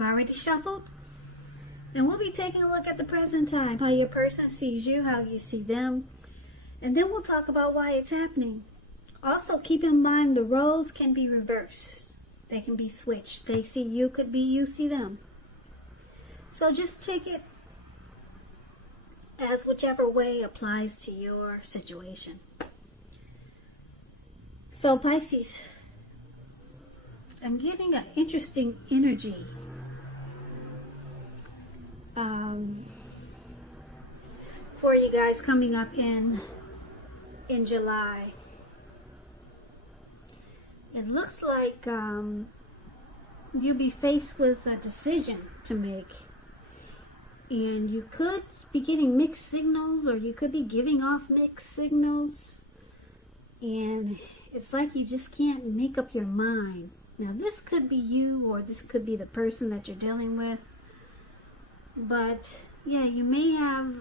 I've already shuffled. And we'll be taking a look at the present time, how your person sees you, how you see them. And then we'll talk about why it's happening. Also, keep in mind the roles can be reversed. They can be switched. They see you, could be you see them. So just take it as whichever way applies to your situation. So Pisces, I'm getting an interesting energy. For you guys coming up in July. It looks like you'll be faced with a decision to make. And you could be getting mixed signals, or you could be giving off mixed signals. And it's like you just can't make up your mind. Now, this could be you, or this could be the person that you're dealing with. But, yeah, you may have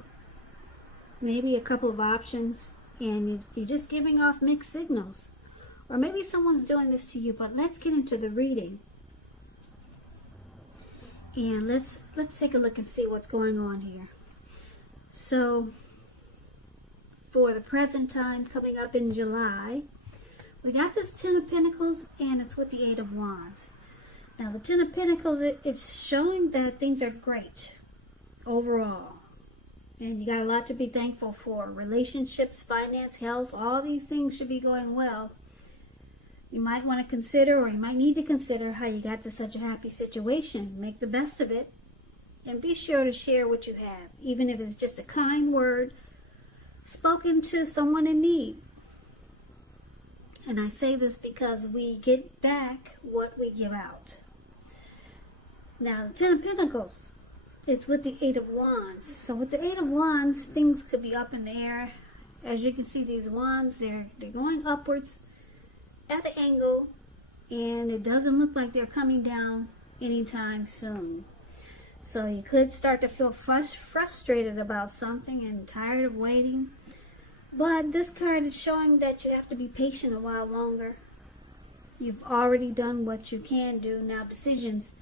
maybe a couple of options, and you're just giving off mixed signals. Or maybe someone's doing this to you, but let's get into the reading. And let's take a look and see what's going on here. So, for the present time coming up in July, we got this Ten of Pentacles, and it's with the Eight of Wands. Now, the Ten of Pentacles, it's showing that things are great overall. And you got a lot to be thankful for. Relationships, finance, health, all these things should be going well. You might want to consider, or you might need to consider, how you got to such a happy situation. Make the best of it. And be sure to share what you have, even if it's just a kind word spoken to someone in need. And I say this because we get back what we give out. Now, the Ten of Pentacles, it's with the Eight of Wands. So with the Eight of Wands, things could be up in the air. As you can see, these wands, they're going upwards at an angle, and it doesn't look like they're coming down anytime soon. So you could start to feel frustrated about something and tired of waiting. But this card is showing that you have to be patient a while longer. You've already done what you can do. Now, decisions,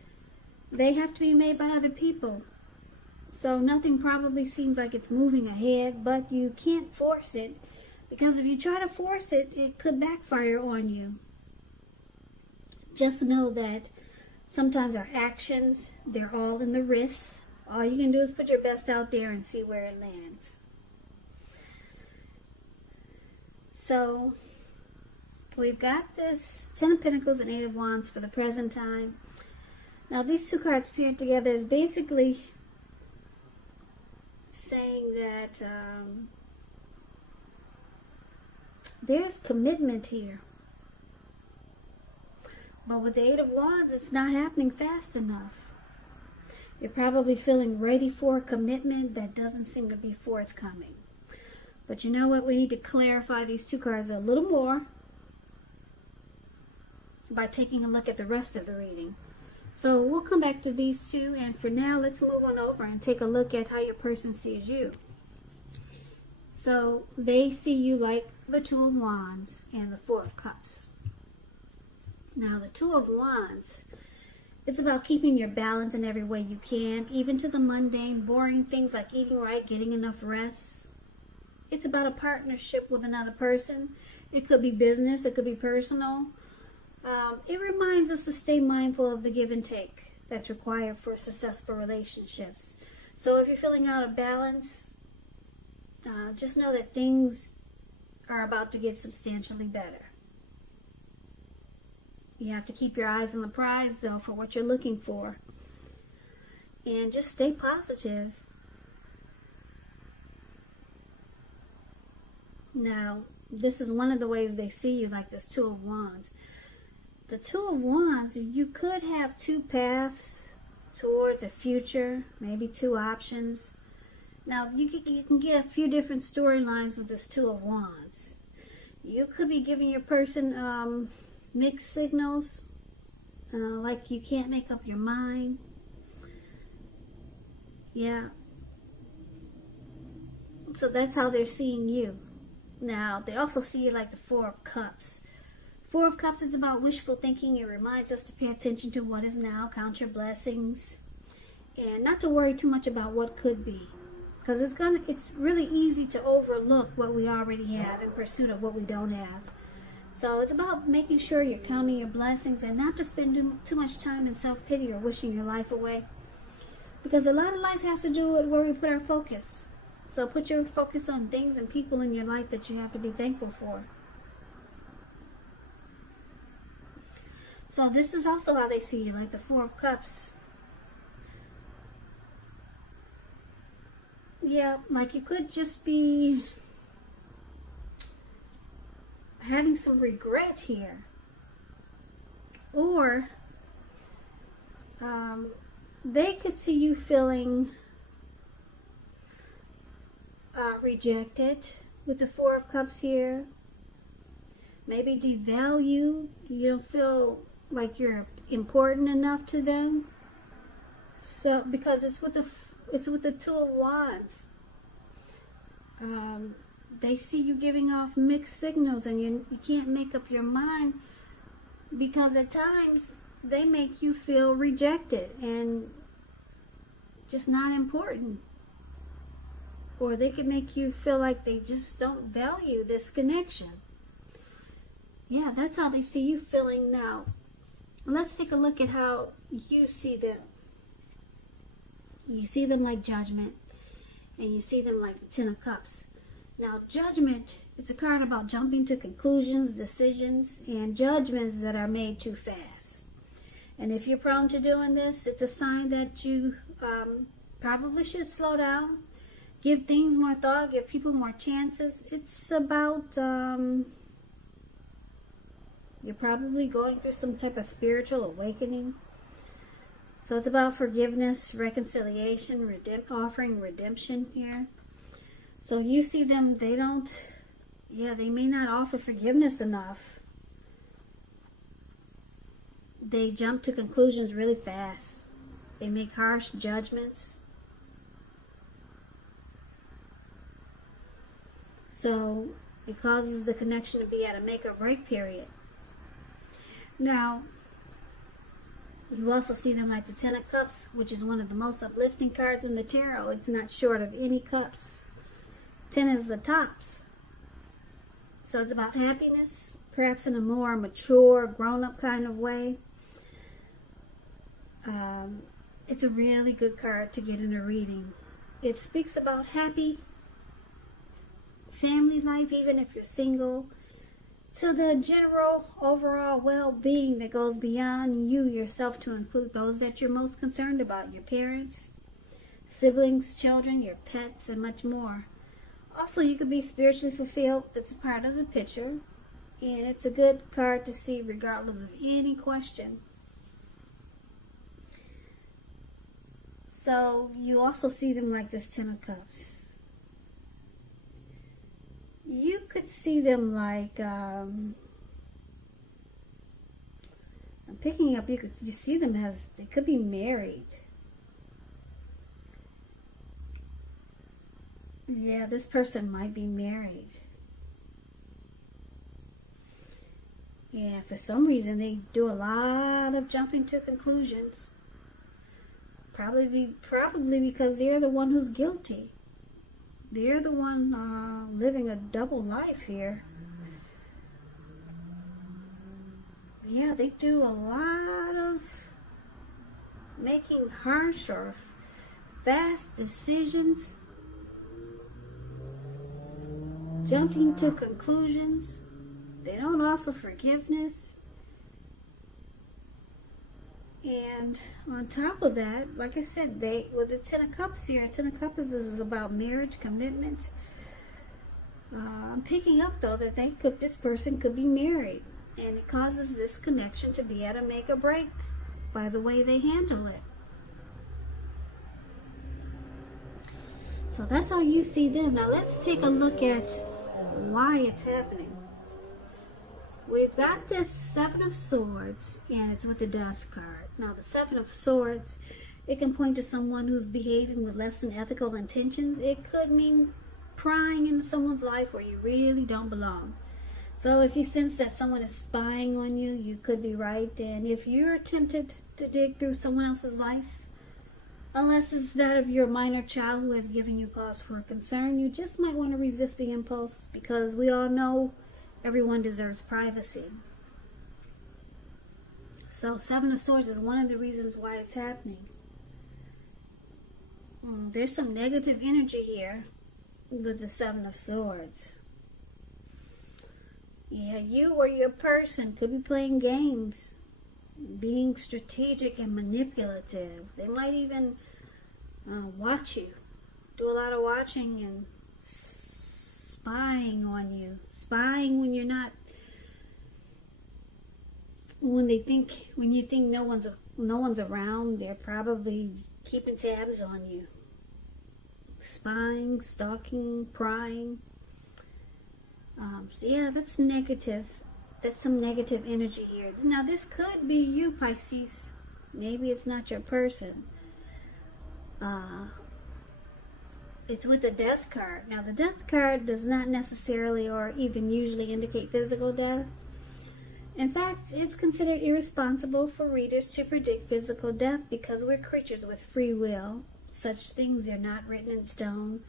they have to be made by other people. So nothing probably seems like it's moving ahead, but you can't force it. Because if you try to force it, it could backfire on you. Just know that sometimes our actions, they're all in the wrists. All you can do is put your best out there and see where it lands. So, we've got this Ten of Pentacles and Eight of Wands for the present time. Now, these two cards paired together is basically saying that there's commitment here. But with the Eight of Wands, it's not happening fast enough. You're probably feeling ready for a commitment that doesn't seem to be forthcoming. But you know what? We need to clarify these two cards a little more by taking a look at the rest of the reading. So we'll come back to these two, and for now, let's move on over and take a look at how your person sees you. So they see you like the Two of Wands and the Four of Cups. Now, the Two of Wands, it's about keeping your balance in every way you can, even to the mundane, boring things like eating right, getting enough rest. It's about a partnership with another person. It could be business, it could be personal. It reminds us to stay mindful of the give and take that's required for successful relationships. So if you're feeling out of balance, just know that things are about to get substantially better. You have to keep your eyes on the prize, though, for what you're looking for. And just stay positive. Now, this is one of the ways they see you, like this Two of Wands. The Two of Wands, you could have two paths towards a future, maybe two options. Now, you can get a few different storylines with this Two of Wands. You could be giving your person mixed signals, like you can't make up your mind. Yeah. So that's how they're seeing you. Now, they also see you like the Four of Cups. Four of Cups is about wishful thinking. It reminds us to pay attention to what is now, count your blessings, and not to worry too much about what could be. Because it's really easy to overlook what we already have in pursuit of what we don't have. So it's about making sure you're counting your blessings and not to spend too much time in self-pity or wishing your life away. Because a lot of life has to do with where we put our focus. So put your focus on things and people in your life that you have to be thankful for. So this is also how they see you, like the Four of Cups. Yeah, like you could just be having some regret here. Or they could see you feeling rejected with the Four of Cups here. Maybe devalue. You don't feel like you're important enough to them. So because it's with the Two of Wands. They see you giving off mixed signals, and you can't make up your mind, because at times they make you feel rejected and just not important. Or they can make you feel like they just don't value this connection. Yeah, that's how they see you feeling now. Let's take a look at how you see them. You see them like Judgment, and you see them like the Ten of Cups. Now, Judgment, it's a card about jumping to conclusions, decisions, and judgments that are made too fast. And if you're prone to doing this, it's a sign that you probably should slow down, give things more thought, give people more chances. It's about you're probably going through some type of spiritual awakening. So it's about forgiveness, reconciliation, offering redemption here. So you see them, they may not offer forgiveness enough. They jump to conclusions really fast. They make harsh judgments. So it causes the connection to be at a make or break period. Now, you also see them like the Ten of Cups, which is one of the most uplifting cards in the tarot. It's not short of any cups. 10 is the tops. So it's about happiness, perhaps in a more mature, grown-up kind of way. It's a really good card to get in a reading. It speaks about happy family life, even if you're single, to the general overall well-being that goes beyond you yourself, to include those that you're most concerned about, your parents, siblings, children, your pets, and much more. Also, you could be spiritually fulfilled. That's a part of the picture, and it's a good card to see regardless of any question. So you also see them like this Ten of Cups. You could see them like, I'm picking up, you see them as, they could be married. Yeah, this person might be married. Yeah, for some reason they do a lot of jumping to conclusions. Probably because they're the one who's guilty. They're the one living a double life here. Yeah, they do a lot of making harsh or fast decisions, jumping to conclusions. They don't offer forgiveness. And on top of that, like I said, with the Ten of Cups here, Ten of Cups is about marriage, commitment. I'm picking up though that this person could be married, and it causes this connection to be at a make or break by the way they handle it. So that's how you see them. Now let's take a look at why it's happening. We've got this Seven of Swords, and it's with the Death card. Now, the Seven of Swords, it can point to someone who's behaving with less than ethical intentions. It could mean prying into someone's life where you really don't belong. So if you sense that someone is spying on you, you could be right. And if you're tempted to dig through someone else's life, unless it's that of your minor child who has given you cause for concern, you just might want to resist the impulse, because we all know everyone deserves privacy. So Seven of Swords is one of the reasons why it's happening. There's some negative energy here with the Seven of Swords. Yeah, you or your person could be playing games, being strategic and manipulative. They might even watch you, do a lot of watching and spying on you. Spying when you're not, when you think no one's around, they're probably keeping tabs on you. Spying, stalking, prying. So yeah, that's negative. That's some negative energy here. Now this could be you, Pisces. Maybe it's not your person. It's with the Death card. Now the Death card does not necessarily or even usually indicate physical death. In fact, it's considered irresponsible for readers to predict physical death, because we're creatures with free will. Such things are not written in stone.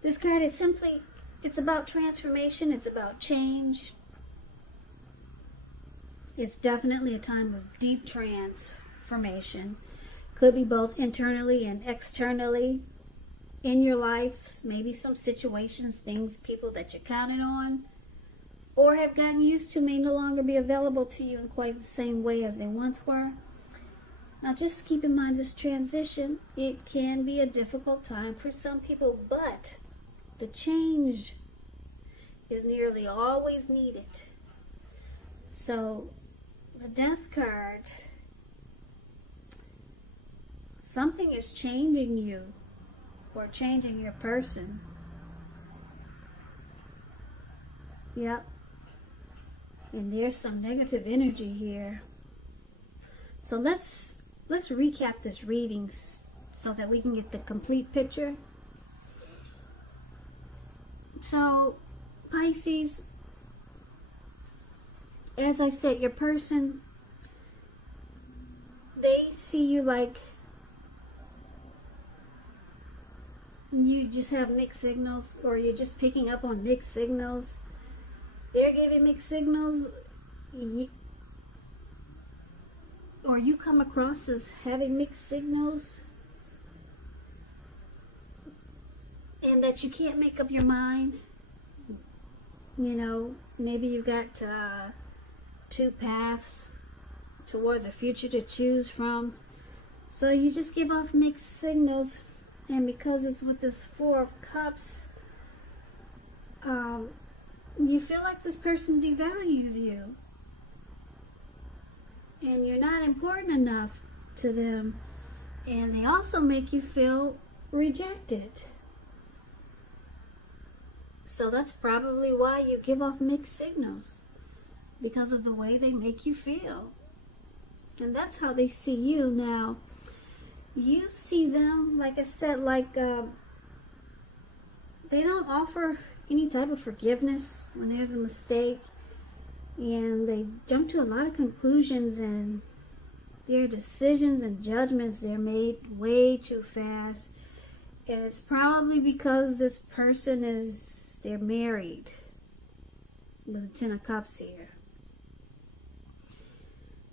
This card is simply, it's about transformation. It's about change. It's definitely a time of deep transformation. Could be both internally and externally in your life. Maybe some situations, things, people that you counted on or have gotten used to may no longer be available to you in quite the same way as they once were. Now just keep in mind this transition. It can be a difficult time for some people, but the change is nearly always needed. So the Death card, something is changing you or changing your person. Yep. And there's some negative energy here. So let's recap this reading so that we can get the complete picture. So Pisces, as I said, your person, they see you like you just have mixed signals, or you're just picking up on mixed signals. They're giving mixed signals, or you come across as having mixed signals, and that you can't make up your mind. You know, maybe you've got two paths towards a future to choose from. So you just give off mixed signals, and because it's with this Four of Cups, you feel like this person devalues you, and you're not important enough to them, and they also make you feel rejected. So that's probably why you give off mixed signals, because of the way they make you feel. And that's how they see you. Now, you see them, like I said, like they don't offer any type of forgiveness when there's a mistake, and they jump to a lot of conclusions, and their decisions and judgments, they're made way too fast. And it's probably because this person they're married, with the Ten of Cups here.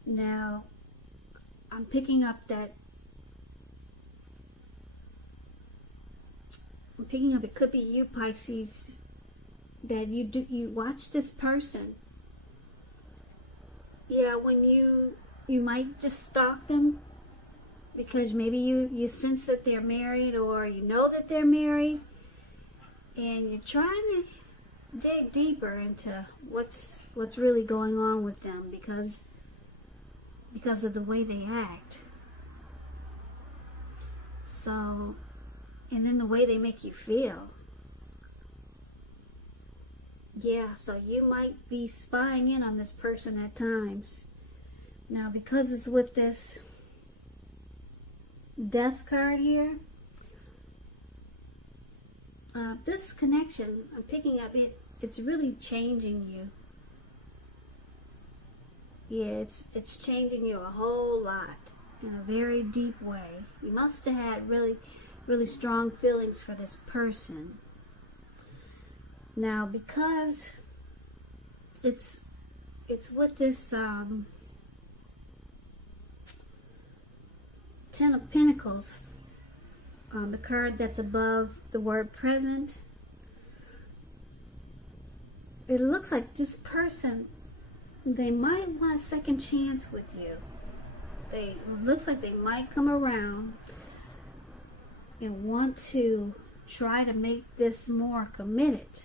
Now, I'm picking up it could be you, Pisces, that you watch this person. Yeah, when you might just stalk them, because maybe you sense that they're married, or you know that they're married, and you're trying to dig deeper into what's really going on with them, because of the way they act. So, and then the way they make you feel. Yeah, so you might be spying in on this person at times. Now, because it's with this Death card here, this connection, I'm picking up, it's really changing you. Yeah, it's changing you a whole lot in a very deep way. You must have had really, really strong feelings for this person. Now, because it's with this Ten of Pentacles, the card that's above the word present, it looks like this person, they might want a second chance with you. It looks like they might come around and want to try to make this more committed.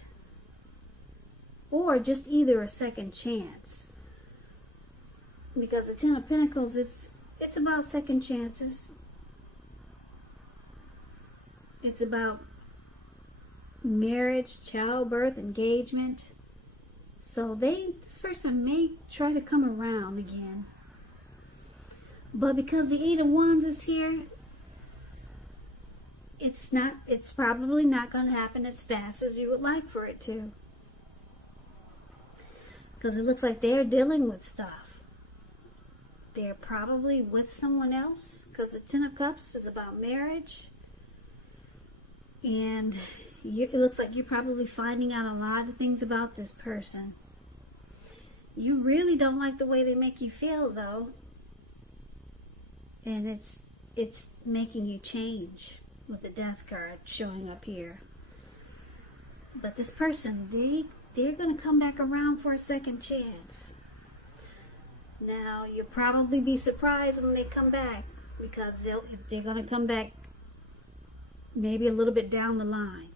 Or just either a second chance. Because the Ten of Pentacles, it's about second chances. It's about marriage, childbirth, engagement. So this person may try to come around again. But because the Eight of Wands is here, it's probably not going to happen as fast as you would like for it to. Because it looks like they're dealing with stuff. They're probably with someone else. Because the Ten of Cups is about marriage. And it looks like you're probably finding out a lot of things about this person. You really don't like the way they make you feel, though. And it's making you change with the Death card showing up here. But this person, they're going to come back around for a second chance. Now, you'll probably be surprised when they come back, because they're going to come back maybe a little bit down the line.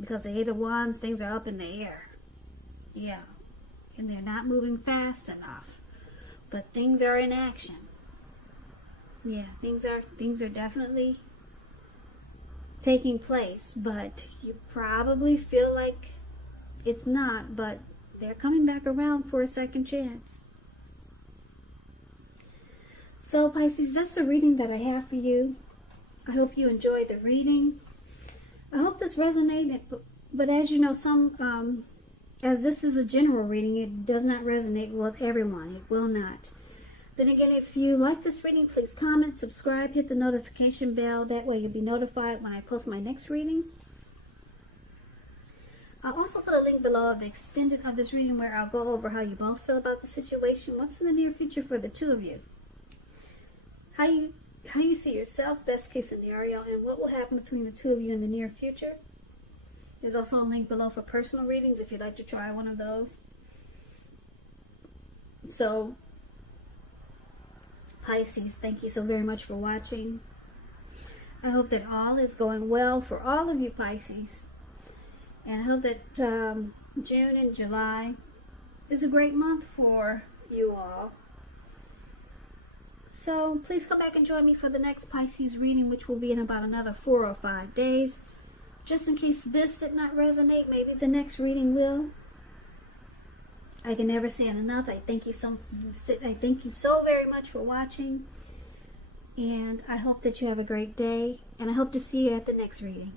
Because the Eight of Wands, things are up in the air. Yeah. And they're not moving fast enough. But things are in action. Yeah, things are definitely taking place. But you probably feel like it's not. But they're coming back around for a second chance. So, Pisces, that's the reading that I have for you. I hope you enjoyed the reading. I hope this resonated, but as you know, as this is a general reading, it does not resonate with everyone. It will not. Then again, if you like this reading, please comment, subscribe, hit the notification bell. That way you'll be notified when I post my next reading. I'll also put a link below of the extended of this reading where I'll go over how you both feel about the situation. What's in the near future for the two of you? How you see yourself, best case scenario, and what will happen between the two of you in the near future. There's also a link below for personal readings if you'd like to try one of those. So, Pisces, thank you so very much for watching. I hope that all is going well for all of you Pisces. And I hope that June and July is a great month for you all. So please come back and join me for the next Pisces reading, which will be in about another 4 or 5 days. Just in case this did not resonate, maybe the next reading will. I can never say it enough. I thank you so very much for watching. And I hope that you have a great day. And I hope to see you at the next reading.